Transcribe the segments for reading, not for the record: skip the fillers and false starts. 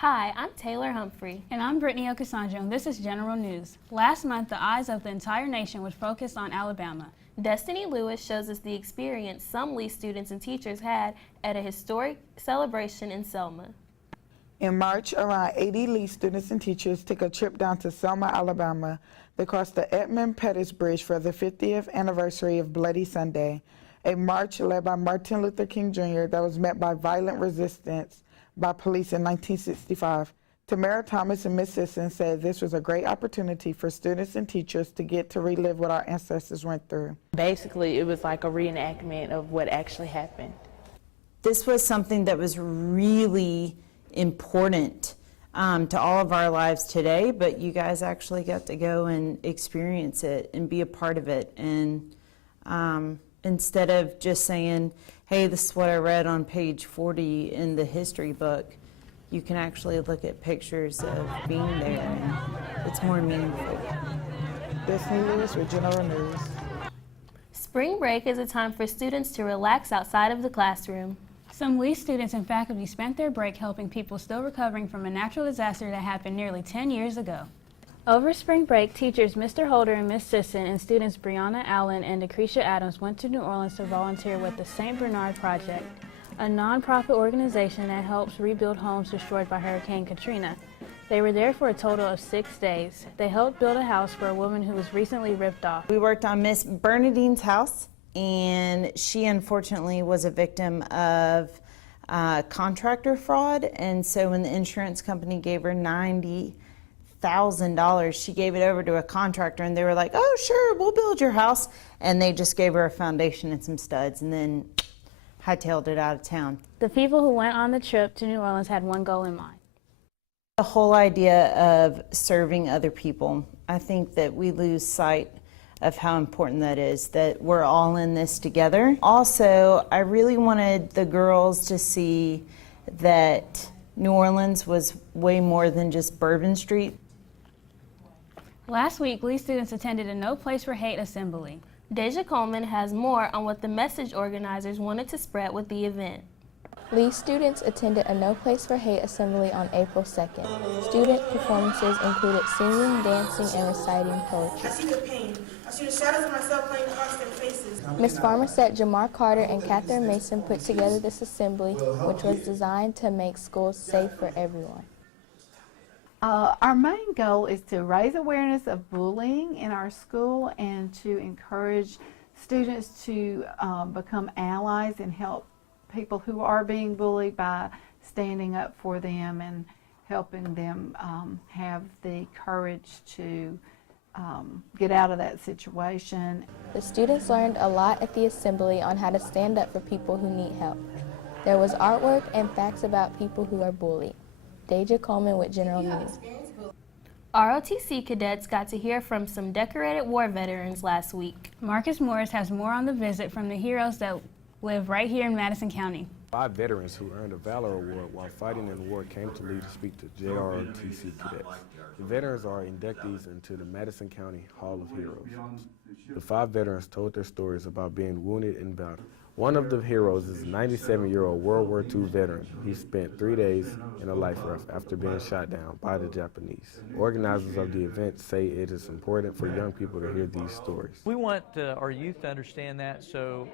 Hi, I'm Taylor Humphrey. And I'm Brittany Okasandro, and this is General News. Last month, the eyes of the entire nation was focused on Alabama. Destiny Lewis shows us the experience some Lee students and teachers had at a historic celebration in Selma. In March, around 80 Lee students and teachers took a trip down to Selma, Alabama. They crossed the Edmund Pettus Bridge for the 50th anniversary of Bloody Sunday, a march led by Martin Luther King Jr. that was met by violent resistance by police in 1965. Tamara Thomas and Ms. Sisson said this was a great opportunity for students and teachers to get to relive what our ancestors went through. Basically, it was like a reenactment of what actually happened. This was something that was really important to all of our lives today, but you guys actually got to go and experience it and be a part of it. And instead of just saying, hey, this is what I read on page 40 in the history book, you can actually look at pictures of being there, and it's more meaningful. Destiny Lewis with General News. Spring break is a time for students to relax outside of the classroom. Some Lee students and faculty spent their break helping people still recovering from a natural disaster that happened nearly 10 years ago. Over spring break, teachers Mr. Holder and Ms. Sisson and students Brianna Allen and Decretia Adams went to New Orleans to volunteer with the St. Bernard Project, a nonprofit organization that helps rebuild homes destroyed by Hurricane Katrina. They were there for a total of 6 days. They helped build a house for a woman who was recently ripped off. We worked on Miss Bernadine's house, and she unfortunately was a victim of contractor fraud, and so when the insurance company gave her $90,000, she gave it over to a contractor, and they were like, oh sure, we'll build your house, and they just gave her a foundation and some studs and then hightailed it out of town. The people who went on the trip to New Orleans had one goal in mind. The whole idea of serving other people, I think that we lose sight of how important that is, that we're all in this together. Also, I really wanted the girls to see that New Orleans was way more than just Bourbon Street. Last week, Lee students attended a No Place for Hate assembly. Deja Coleman has more on what the message organizers wanted to spread with the event. Lee students attended a No Place for Hate assembly on April 2nd. Student performances included singing, dancing, and reciting poetry. I see the pain. I see the shadows of myself playing across their faces. Ms. Farmerset, Jamar Carter, and Catherine Mason put together this assembly, which was designed to make schools safe for everyone. Our main goal is to raise awareness of bullying in our school and to encourage students to become allies and help people who are being bullied by standing up for them and helping them have the courage to get out of that situation. The students learned a lot at the assembly on how to stand up for people who need help. There was artwork and facts about people who are bullied. Deja Coleman with General News. ROTC cadets got to hear from some decorated war veterans last week. Marcus Morris has more on the visit from the heroes that live right here in Madison County. 5 veterans who earned a Valor Award while fighting in the war came to Lee to speak to JROTC cadets. The veterans are inductees into the Madison County Hall of Heroes. The 5 veterans told their stories about being wounded in battle. One of the heroes is a 97-year-old World War II veteran. He spent 3 days in a life raft after being shot down by the Japanese. Organizers of the event say it is important for young people to hear these stories. We want our youth to understand that, so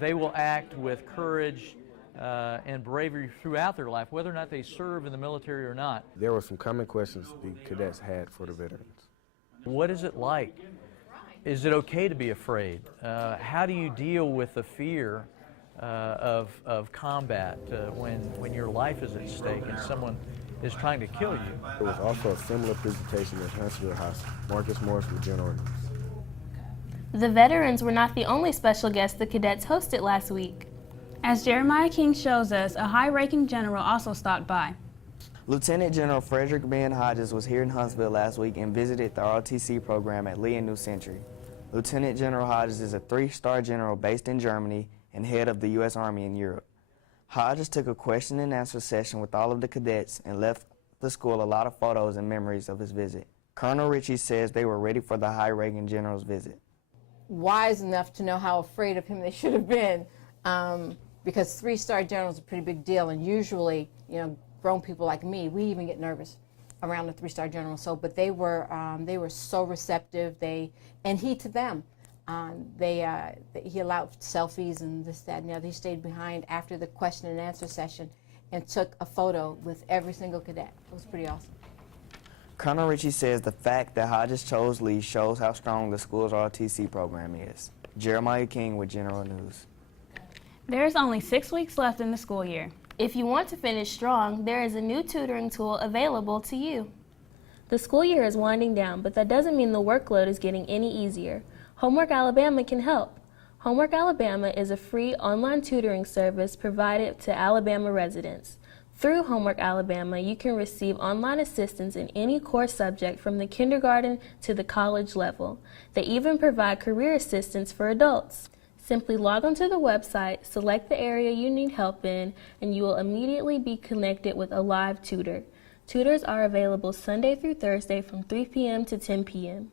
they will act with courage and bravery throughout their life, whether or not they serve in the military or not. There were some common questions the cadets had for the veterans. What is it like? Is it okay to be afraid? How do you deal with the fear of combat when your life is at stake and someone is trying to kill you? There was also a similar presentation at Huntsville House. Marcus Morris with General News. The veterans were not the only special guests the cadets hosted last week. As Jeremiah King shows us, a high-ranking general also stopped by. Lieutenant General Frederick Ben Hodges was here in Huntsville last week and visited the ROTC program at Lee and New Century. Lieutenant General Hodges is a 3-star general based in Germany and head of the U.S. Army in Europe. Hodges took a question and answer session with all of the cadets and left the school a lot of photos and memories of his visit. Colonel Ritchie says they were ready for the high-ranking general's visit. Wise enough to know how afraid of him they should have been, because 3-star general is a pretty big deal, and usually, you know, grown people like me, we even get nervous around the 3-star general. So, but they were so receptive. And he to them. He allowed selfies and this, that, and the other. He stayed behind after the question and answer session and took a photo with every single cadet. It was pretty awesome. Colonel Ritchie says the fact that Hodges chose Lee shows how strong the school's ROTC program is. Jeremiah King with General News. There's only 6 weeks left in the school year. If you want to finish strong, there is a new tutoring tool available to you. The school year is winding down, but that doesn't mean the workload is getting any easier. Homework Alabama can help. Homework Alabama is a free online tutoring service provided to Alabama residents. Through Homework Alabama, you can receive online assistance in any core subject from the kindergarten to the college level. They even provide career assistance for adults. Simply log onto the website, select the area you need help in, and you will immediately be connected with a live tutor. Tutors are available Sunday through Thursday from 3 p.m. to 10 p.m.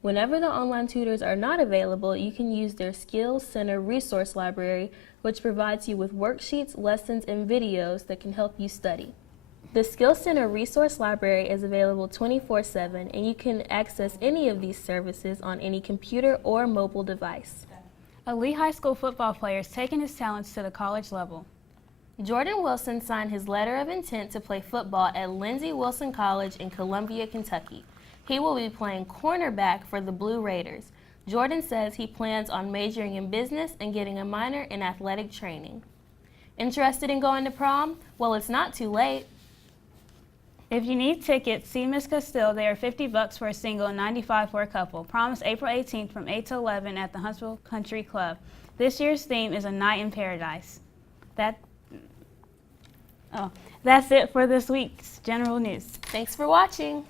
Whenever the online tutors are not available, you can use their Skills Center resource library, which provides you with worksheets, lessons, and videos that can help you study. The Skills Center resource library is available 24/7, and you can access any of these services on any computer or mobile device. A Lee High School football player is taking his talents to the college level. Jordan Wilson signed his letter of intent to play football at Lindsey Wilson College in Columbia, Kentucky. He will be playing cornerback for the Blue Raiders. Jordan says he plans on majoring in business and getting a minor in athletic training. Interested in going to prom? Well, it's not too late. If you need tickets, see Miss Castile. They are $50 for a single and $95 for a couple. Prom is April 18th from 8 to 11 at the Huntsville Country Club. This year's theme is A Night in Paradise. That's it for this week's General News. Thanks for watching.